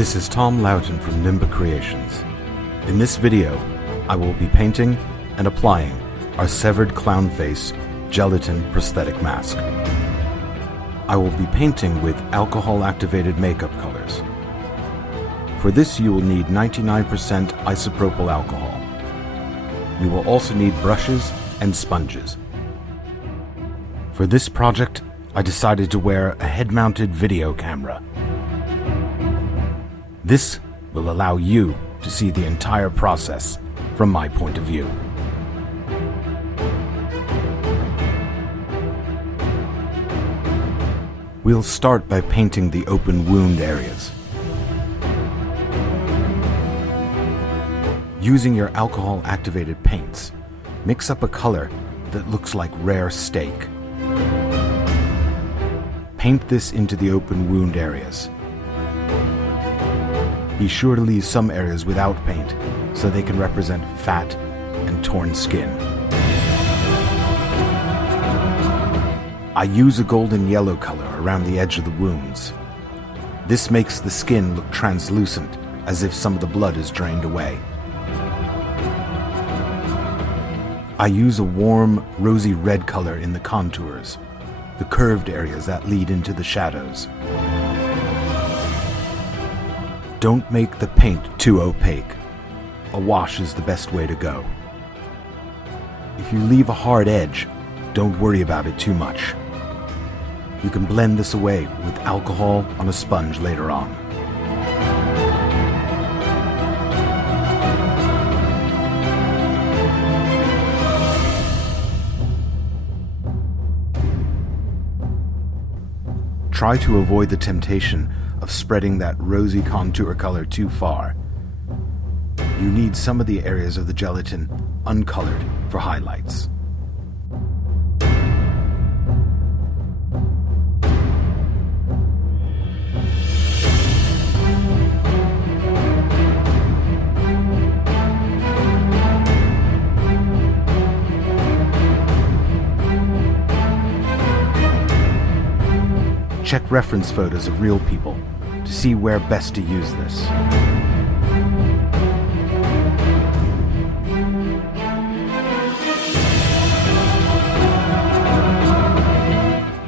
This is Tom Loughton from Nimba Creations. In this video, I will be painting and applying our severed clown face gelatin prosthetic mask. I will be painting with alcohol-activated makeup colors. For this, you will need 99% isopropyl alcohol. You will also need brushes and sponges. For this project, I decided to wear a head-mounted video camera. This will allow you to see the entire process from my point of view. We'll start by painting the open wound areas. Using your alcohol-activated paints, mix up a color that looks like rare steak. Paint this into the open wound areas. Be sure to leave some areas without paint so they can represent fat and torn skin. I use a golden yellow color around the edge of the wounds. This makes the skin look translucent, as if some of the blood is drained away. I use a warm, rosy red color in the contours, the curved areas that lead into the shadows. Don't make the paint too opaque. A wash is the best way to go. If you leave a hard edge, don't worry about it too much. You can blend this away with alcohol on a sponge later on. Try to avoid the temptation of spreading that rosy contour color too far. You need some of the areas of the gelatin uncolored for highlights. Check reference photos of real people to see where best to use this.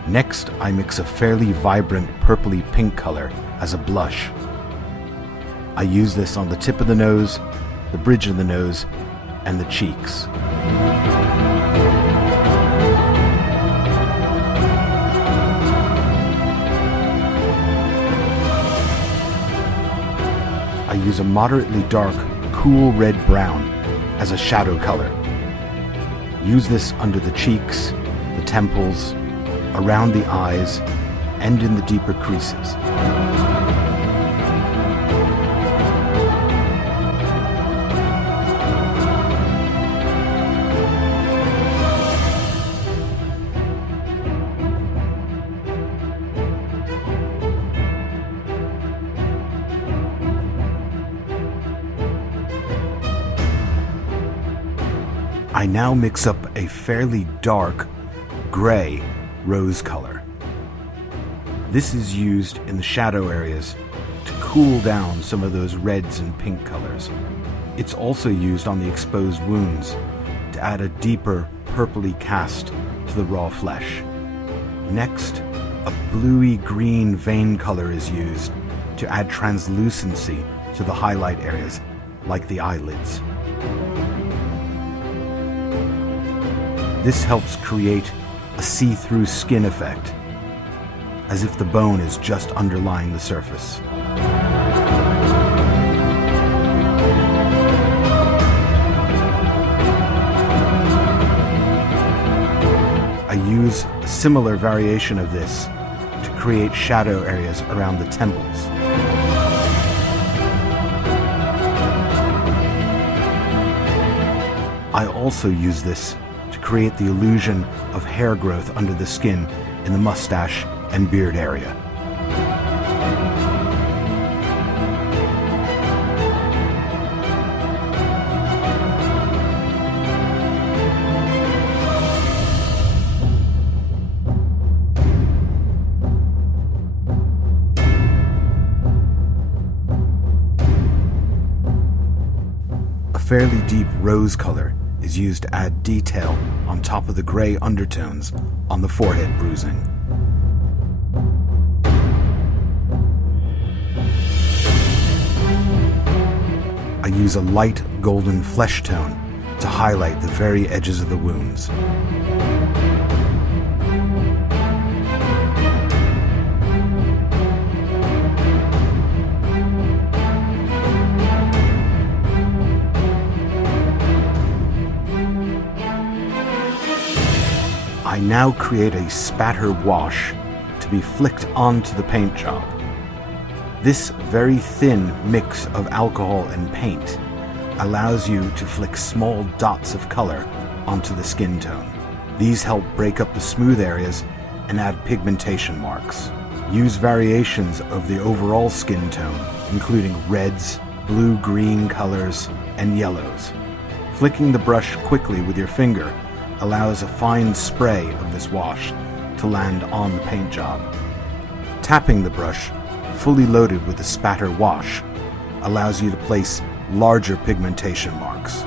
Next, I mix a fairly vibrant purpley pink color as a blush. I use this on the tip of the nose, the bridge of the nose, and the cheeks. I use a moderately dark, cool red-brown as a shadow color. Use this under the cheeks, the temples, around the eyes, and in the deeper creases. I now mix up a fairly dark gray rose color. This is used in the shadow areas to cool down some of those reds and pink colors. It's also used on the exposed wounds to add a deeper purpley cast to the raw flesh. Next, a bluey green vein color is used to add translucency to the highlight areas, like the eyelids. This helps create a see-through skin effect, as if the bone is just underlying the surface. I use a similar variation of this to create shadow areas around the temples. I also use this to create the illusion of hair growth under the skin in the mustache and beard area. fairly deep rose color is used to add detail on top of the gray undertones on the forehead bruising. I use a light golden flesh tone to highlight the very edges of the wounds. I now create a spatter wash to be flicked onto the paint job. This very thin mix of alcohol and paint allows you to flick small dots of color onto the skin tone. These help break up the smooth areas and add pigmentation marks. Use variations of the overall skin tone, including reds, blue-green colors, and yellows. Flicking the brush quickly with your finger allows a fine spray of this wash to land on the paint job. Tapping the brush, fully loaded with the spatter wash, allows you to place larger pigmentation marks.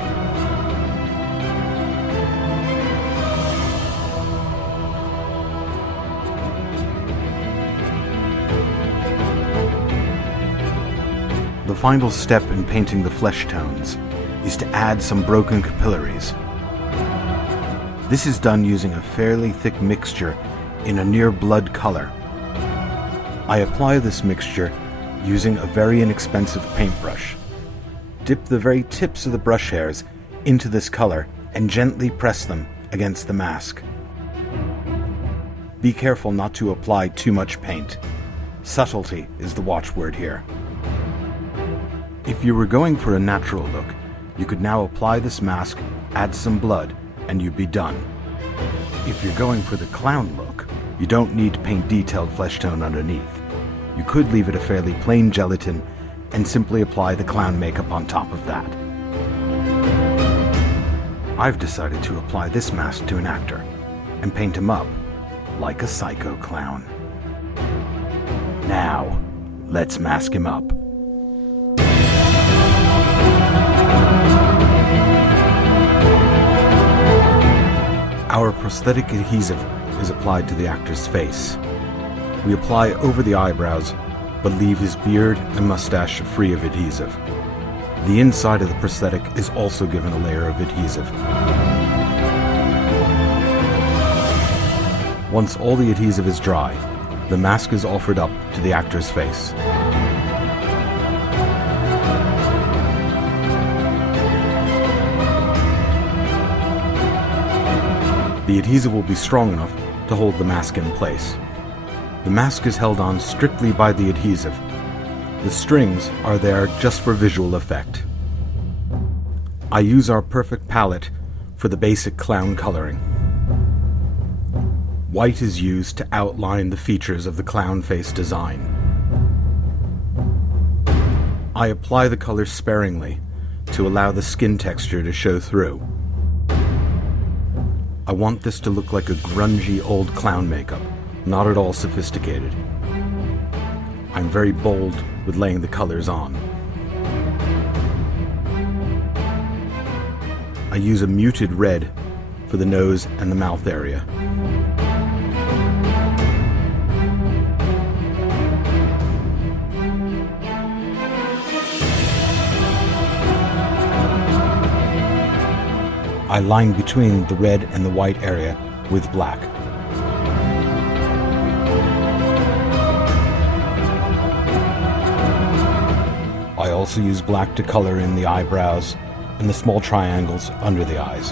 The final step in painting the flesh tones is to add some broken capillaries. This is done using a fairly thick mixture in a near blood color. I apply this mixture using a very inexpensive paintbrush. Dip the very tips of the brush hairs into this color and gently press them against the mask. Be careful not to apply too much paint. Subtlety is the watchword here. If you were going for a natural look, you could now apply this mask, add some blood, and you'd be done. If you're going for the clown look, you don't need to paint detailed flesh tone underneath. You could leave it a fairly plain gelatin and simply apply the clown makeup on top of that. I've decided to apply this mask to an actor and paint him up like a psycho clown. Now, let's mask him up. Our prosthetic adhesive is applied to the actor's face. We apply over the eyebrows, but leave his beard and mustache free of adhesive. The inside of the prosthetic is also given a layer of adhesive. Once all the adhesive is dry, the mask is offered up to the actor's face. The adhesive will be strong enough to hold the mask in place. The mask is held on strictly by the adhesive. The strings are there just for visual effect. I use our perfect palette for the basic clown coloring. White is used to outline the features of the clown face design. I apply the color sparingly to allow the skin texture to show through. I want this to look like a grungy old clown makeup, not at all sophisticated. I'm very bold with laying the colors on. I use a muted red for the nose and the mouth area. I line between the red and the white area with black. I also use black to color in the eyebrows and the small triangles under the eyes.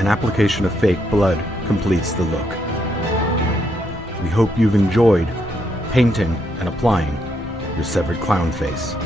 An application of fake blood completes the look. We hope you've enjoyed painting and applying your severed clown face.